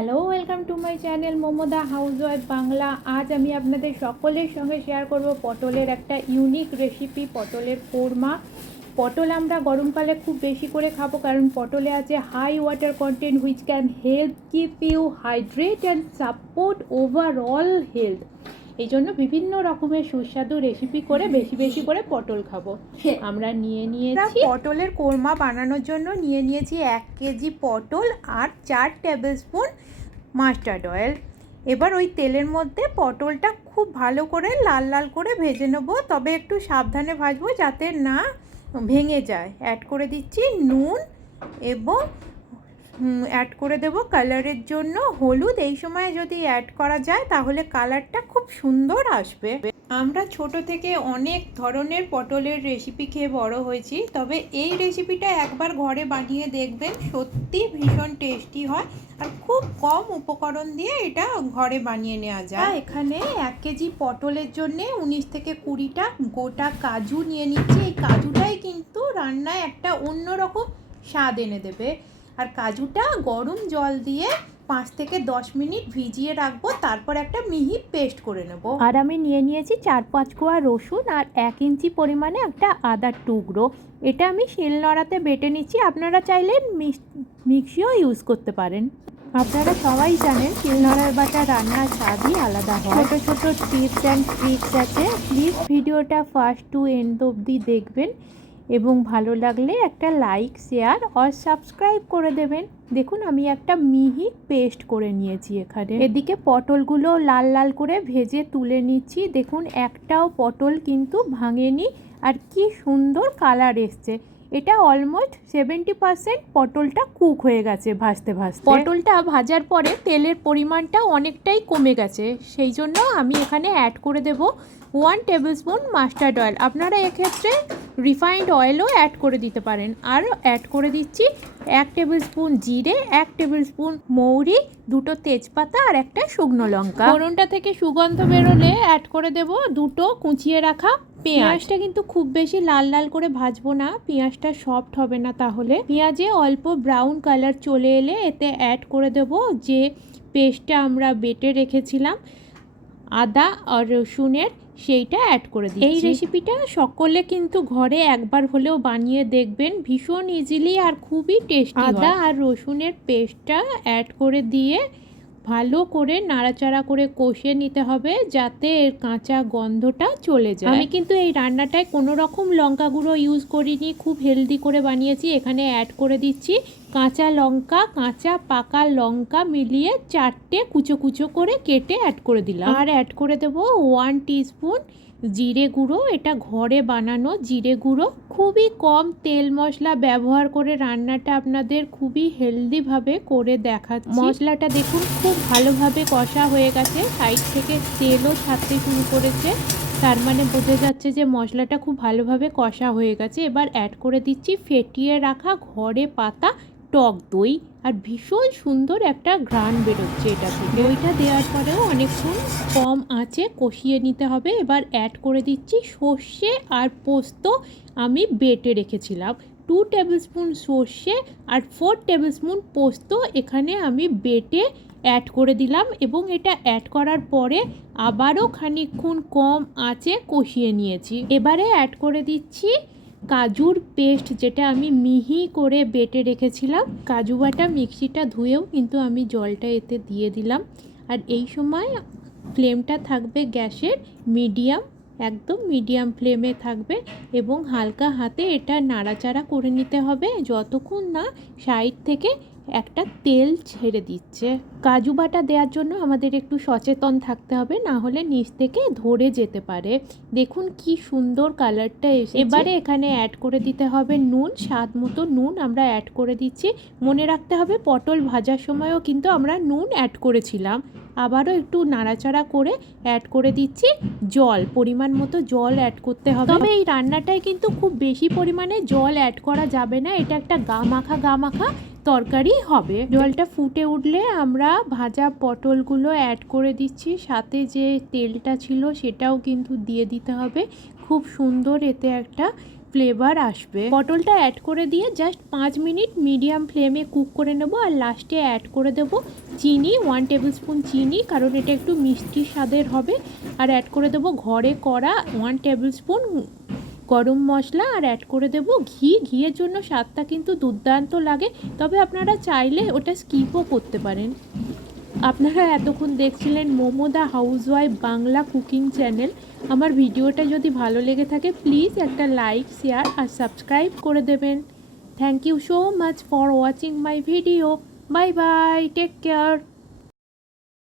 Hello, welcome to my channel মোমোদা housewife Bangla. আজ আমি আপনাদের সকলের সঙ্গে শেয়ার করব পটলের একটা ইউনিক রেসিপি, পটলের কোরমা। পটল আমরা গরমকালে খুব বেশি করে খাবো, কারণ পটলে আছে high water content which can help keep you hydrate and support overall health. এই জন্য বিভিন্ন রকমের সুস্বাদু রেসিপি করে বেশি বেশি করে পটল খাবো। আমরা নিয়েছি পটলের কোরমা বানানোর জন্য নিয়েছি 1 কেজি পটল আর 4 টেবিল স্পুন মাস্টার্ড অয়েল। এবার ওই তেলের মধ্যে পটলটা খুব ভালো করে লাল লাল করে ভেজে নেবো, তবে একটু সাবধানে ভাজবো যাতে না ভেঙে যায়। অ্যাড করে দিচ্ছি নুন এবং অ্যাড করে দেবো কালারের জন্য হলুদ। এই সময় যদি অ্যাড করা যায় তাহলে কালারটা খুব সুন্দর আসবে। আমরা ছোট থেকে অনেক ধরনের পটলের রেসিপি খেয়ে বড় হয়েছি, তবে এই রেসিপিটা একবার ঘরে বানিয়ে দেখবেন, সত্যি ভীষণ টেস্টি হয় আর খুব কম উপকরণ দিয়ে এটা ঘরে বানিয়ে নেওয়া যায়। এখানে 1 কেজি পটলের জন্যে 19 থেকে 20টা গোটা কাজু নিয়ে নিচ্ছি। এই কাজুটাই কিন্তু রান্নায় একটা অন্যরকম স্বাদ এনে দেবে। আর কাজুটা গরম জল দিয়ে 5 থেকে 10 মিনিট ভিজিয়ে রাখবো, তারপর একটা মিহি পেস্ট করে নেব। আর আমি নিয়েছি 4-5 কোয়া রসুন আর 1 ইঞ্চি পরিমাণে একটা আদার টুকরো। এটা আমি শিলনোড়াতে বেটে নিচ্ছি, আপনারা চাইলে মিক্সিও ইউজ করতে পারেন। আপনারা সবাই জানেন শিলনোড়ার বাটা রান্নার স্বাদই আলাদা হয়। ছোটো ছোটো টিপস অ্যান্ড ট্রিক্স আছে, প্লিজ ভিডিওটা ফার্স্ট টু এন্ড অবধি দেখবেন এবং ভালো লাগলে একটা লাইক, শেয়ার আর সাবস্ক্রাইব করে দেবেন। দেখুন আমি একটা মিহি পেস্ট করে নিয়েছি এখানে। এদিকে পটলগুলো লাল লাল করে ভেজে তুলে নিচ্ছি। দেখুন একটাও পটল কিন্তু ভাঙেনি আর কি সুন্দর কালার এসছে। এটা অলমোস্ট 70% পটলটা কুক হয়ে গেছে ভাজতে ভাজতে। পটলটা ভাজার পরে তেলের পরিমাণটা অনেকটাই কমে গেছে, সেই জন্য আমি এখানে অ্যাড করে দেব 1 টেবিল স্পুন মাস্টার্ড অয়েল। আপনারা এক্ষেত্রে রিফাইন্ড অয়েলও অ্যাড করে দিতে পারেন। আর অ্যাড করে দিচ্ছি 1 টেবিল স্পুন জিরে, 1 টেবিল স্পুন মৌরি, 2টো তেজপাতা আর একটা শুকনো লঙ্কা। ফোড়নটা থেকে সুগন্ধ বেরোলে অ্যাড করে দেব 2টো কুচিয়ে রাখা পেঁয়াজটা কিন্তু খুব বেশি লাল লাল করে ভাজবো না, পেঁয়াজটা সফট হবে না। তাহলে পেঁয়াজে অল্প ব্রাউন কালার চলে এলে এতে অ্যাড করে দেব যে পেস্টটা আমরা বেটে রেখেছিলাম আদা আর রসুনের, সেইটা অ্যাড করে দিই। এই রেসিপিটা সকলে কিন্তু ঘরে একবার হলেও বানিয়ে দেখবেন, ভীষণ ইজিলি আর খুবই টেস্টি। আদা আর রসুনের পেস্টটা অ্যাড করে দিয়ে ভালো করে নাড়াচাড়া করে কষিয়ে নিতে হবে যাতে এর কাঁচা গন্ধটা চলে যায়। আমি কিন্তু এই রান্নাটায় কোনো রকম লঙ্কা গুঁড়ো ইউজ করিনি, খুব হেলদি করে বানিয়েছি। এখানে অ্যাড করে দিচ্ছি কাঁচা লঙ্কা, কাঁচা পাকা লঙ্কা মিলিয়ে 4টে কুচো কুচো করে কেটে অ্যাড করে দিলাম। আর অ্যাড করে দেবো 1 টিস্পুন জিরে গুঁড়ো। এটা ঘরে বানানো জিরে গুঁড়ো, খুবই কম তেল মশলা ব্যবহার করে রান্নাটা আপনাদের খুবই হেলদিভাবে করে দেখাচ্ছি। মশলাটা দেখুন খুব ভালোভাবে কষা হয়ে গেছে, সাইড থেকে তেলও ছাড়তে শুরু করেছে, তার মানে বোঝা যাচ্ছে যে মশলাটা খুব ভালোভাবে কষা হয়ে গেছে। এবার অ্যাড করে দিচ্ছি ফেটিয়ে রাখা ঘরে পাতা টক দই, আর ভীষণ সুন্দর একটা ঘ্রাণ বেরোচ্ছে এটা থেকে। দইটা দেওয়ার পরেও অনেকক্ষণ কম আঁচে কষিয়ে নিতে হবে। এবার অ্যাড করে দিচ্ছি সর্ষে আর পোস্ত আমি বেটে রেখেছিলাম। 2 টেবিল স্পুন সর্ষে আর 4 টেবিল স্পুন পোস্ত এখানে আমি বেটে অ্যাড করে দিলাম এবং এটা অ্যাড করার পরে আবারও খানিকক্ষণ কম আঁচে কষিয়ে নিয়েছি। এবারে অ্যাড করে দিচ্ছি কাজুর পেস্ট, যেটা আমি মিহি করে বেটে রেখেছিলাম। কাজু বাটা মিক্সিটা ধুয়েও কিন্তু আমি জলটা এতে দিয়ে দিলাম। আর এই সময় ফ্লেমটা থাকবে গ্যাসের মিডিয়াম, একদম মিডিয়াম ফ্লেমে থাকবে এবং হালকা হাতে এটা নাড়াচাড়া করে নিতে হবে যতক্ষণ না সাইড থেকে একটা তেল ছেড়ে দিচ্ছে। কাজু বাটা দেওয়ার জন্য আমাদের একটু সচেতন থাকতে হবে, না হলে নিচ থেকে ধরে যেতে পারে। দেখুন কি সুন্দর কালারটা এসেছে। এবারে এখানে অ্যাড করে দিতে হবে নুন, স্বাদ মতো নুন আমরা অ্যাড করে দিচ্ছি। মনে রাখতে হবে পটল ভাজার সময়ও কিন্তু আমরা নুন অ্যাড করেছিলাম। আবারও একটু নাড়াচাড়া করে অ্যাড করে দিচ্ছি জল, পরিমাণ মতো জল অ্যাড করতে হবে। তবে এই রান্নাটায় কিন্তু খুব বেশি পরিমাণে জল অ্যাড করা যাবে না, এটা একটা গা মাখা তরকারি হবে। জলটা ফুটে উঠলে আমরা ভাজা পটলগুলো অ্যাড করে দিচ্ছি, সাথে যে তেলটা ছিল সেটাও কিন্তু দিয়ে দিতে হবে। খুব সুন্দর এতে একটা ফ্লেভার আসবে। পটলটা অ্যাড করে দিয়ে জাস্ট 5 মিনিট মিডিয়াম ফ্লেমে কুক করে নেব। আর লাস্টে অ্যাড করে দেব চিনি, 1 টেবিল স্পুন চিনি, কারণ এটা একটু মিষ্টি স্বাদের হবে। আর অ্যাড করে দেব ঘরে করা 1 টেবিল স্পুন গরম মশলা, আর অ্যাড করে দেব ঘি। ঘিয়ের জন্য স্বাদটা কিন্তু দুর্দান্ত লাগে, তবে আপনারা চাইলে ওটা স্কিপও করতে পারেন। আপনারা এতক্ষণ দেখছিলেন momo the housewife Bangla cooking channel. আমার ভিডিওটা যদি ভালো লেগে থাকে প্লিজ একটা লাইক, শেয়ার আর সাবস্ক্রাইব করে দেবেন। Thank you so much for watching my video. Bye bye, take care.